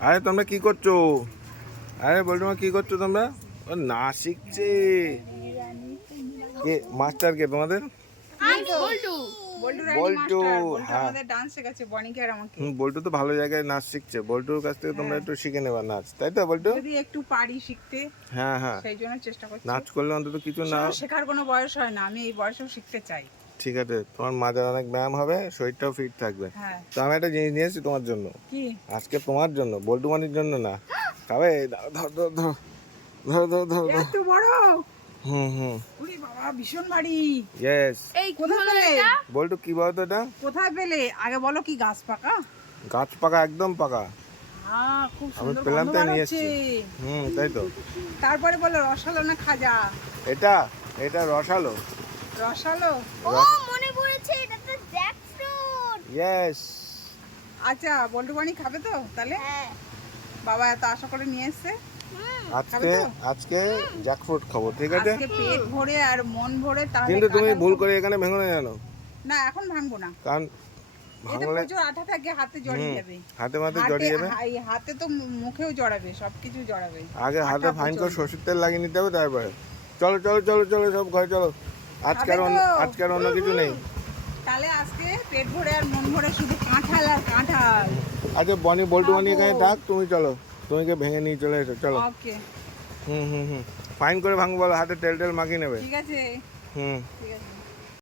আরে তোমরা কি করছ? আরে বল্টুমা কি করছ তোমরা? ও না শিখছে। কে মাস্টার কে তোমাদের? বল্টু। হ্যাঁ। আমাদের ডান্স শেখাচ্ছে বনিকে আর আমাকে। বল্টু তো ভালো জায়গায় নাচ শিখছে। বল্টুর কাছ থেকে তোমরা একটু শিখে নেবা নাচ। তাই তো বল্টু? যদি একটু পারি শিখতে হ্যাঁ হ্যাঁ। সেই জন্য চেষ্টা করছি। নাচ করলে অন্তত কিছু না শেখার কোনো বয়স হয় না আমি এই বয়সেও শিখতে চাই। ঠিক আছে তোমার মাঝে অনেক ব্যায়াম হবে শরীরটাও ফিট থাকবে। হ্যাঁ। তো আমি একটা জিনিস নিয়েছি তোমার জন্য। আজকে তোমার জন্য বল্টু মানির জন্য না। তবে ধর ধর ধর ধর ধর ধর ধর। বড়? হুম হুম। উনি বাবা ভীষণ বাড়ি ইয়েস এই কোথায় পেলে? বল্টু কি বলতো এটা? কোথায় পেলে? আগে বলো কি গাছ পাকা? গাছ পাকা একদম পাকা। আমি পেলাম তাই নিয়ে হুম তাই তো। তারপরে বলো রসালো না খাজা? এটা এটা রসালো। রসালো? ও মনে পড়েছে এটা তো জ্যাকফ্রুট। ইয়েস আচ্ছা বল্টু বানি খাবে তো তাহলে? হ্যাঁ। বাবা এত আশা করে নিয়ে এসছে। আজকে আজকে জ্যাকফ্রুট খাব ঠিক আছে? আজকে পেট ভরে আর মন ভরে তাহলে কিন্তু তুমি ভুল করে এখানে ভেঙো না জানো না এখন ভাঙবো না। কারণ ভাঙলে প্রচুর আঠা থাকে হাতে জড়িয়ে যাবে। হাতে মাতে জড়িয়ে যাবে। হাতে তো মুখেও জড়াবে সবকিছু জড়াবে। আগে হাতে ফাইন করে। সরষের তেল লাগিয়ে নিতে হবে তারপরে। চলো চলো চলো চলো সব ঘরে চলো। আজকে আজকের অন্য কিছু নেই। তাহলে আজকে পেট ভরে আর মন ভরে শুধু কাঁঠাল আর কাঁঠাল। আচ্ছা বনি বল্টু বনি। এখানে ডাক তুমি চলো। তুমিকে ভেঙে নিয়ে চলে এসো চলো। ওকে। হুম হুম হুম। ফাইন করে ভাঙবো বলো হাতে তেল টেল মাখিয়ে নেবে। ঠিক আছে। হুম। ঠিক আছে।